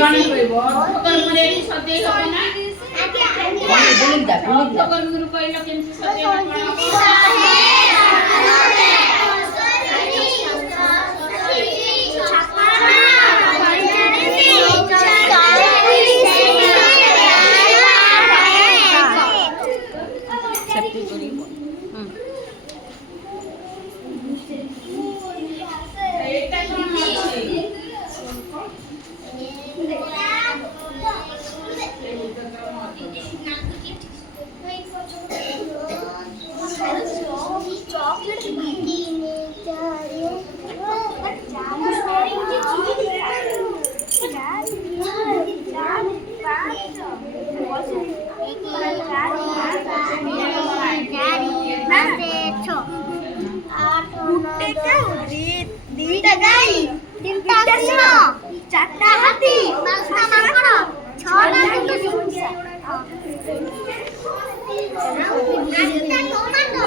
ଜଣେ କହିବ ଅର୍ଥକର୍ମରେ ସଜେଇ ହବ ନା? ଅର୍ଥକର୍ମରୁ କହିଲ କେମିତି ସଜେଇ ହବ? दिटा गाई तीनटा सिंह चारटा हाथी पांचटा माकड़ छटा टोमाटो आठटा टोमाटो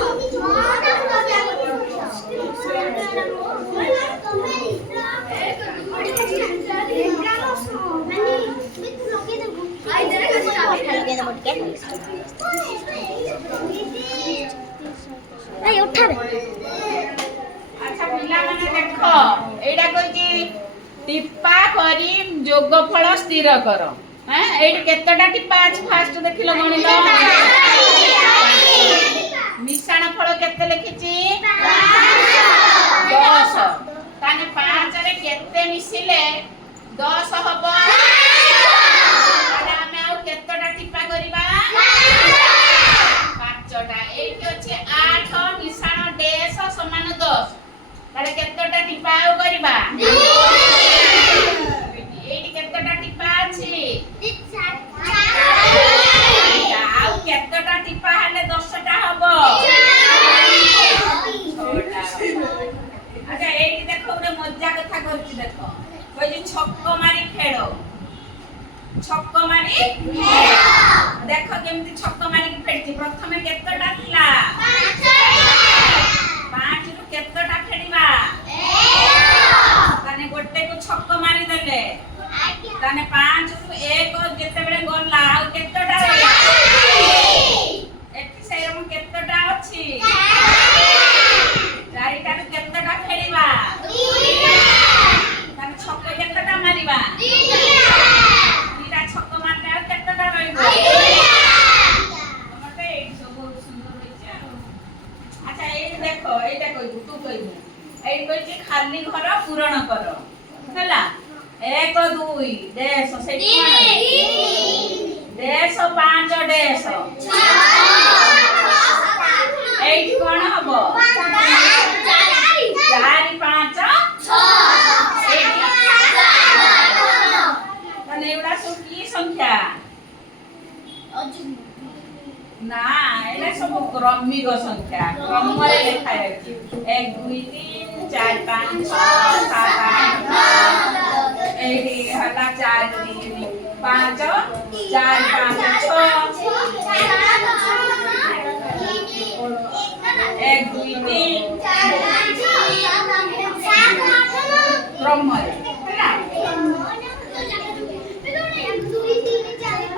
अच्छा पिला माने देखो एडा कहि टिप्पा करी योगफल स्थिर कर हैं एडी केतटा टिप्पा अछि फास्ट देखिलो गणित मिश्रण फल केते लिखिछि 10 ताने 5 रे केते मिसिले 10 हबो ताने हमें आ केतटा टिप्पा करिबा 5टा एठी अछि 8 मिश्रण 100 समान 10 ताले केतटा टिप्पा आउ करिबा एठी केतटा टिप्पा अछि आउ केतटा टिप्पा हेले 10टा हबो अच्छा एठी देखो रे मजा कथा करछि देखो कहि छक्क मारी खेलो छक्क मारी देखो केमती छक्क मारी फेडछि प्रथमे केतटा थिला 5 रु केतटा फेडिबा ताने गोटे को छक्क मारी देले ताने 5 रु 1 जेते बेले गला आ केतटा रहला एठी सेरम केतटा अछि चारिटा रु केतटा फेडिबा ताने छक्क केतटा मारिबा तीटा छक्क मारले आ केतटा रहइबो मते एठी सब बहुत सुंदर होइछ अच्छा एठी देखो एटा कहिबू तू कहिबू एठी कहिछि खाली घर पूरण कर हैला 1 2 150 सेठी 105 150 एठी कोन हबो 4 5 6 तने एवडा सब की संख्या ना एला सब क्रमिक संख्या क्रम रे लिखा अछि 1 2 3 4 5 6 7 8 एठी हला 4 3 5 4 5 6 1 2 3 क्रम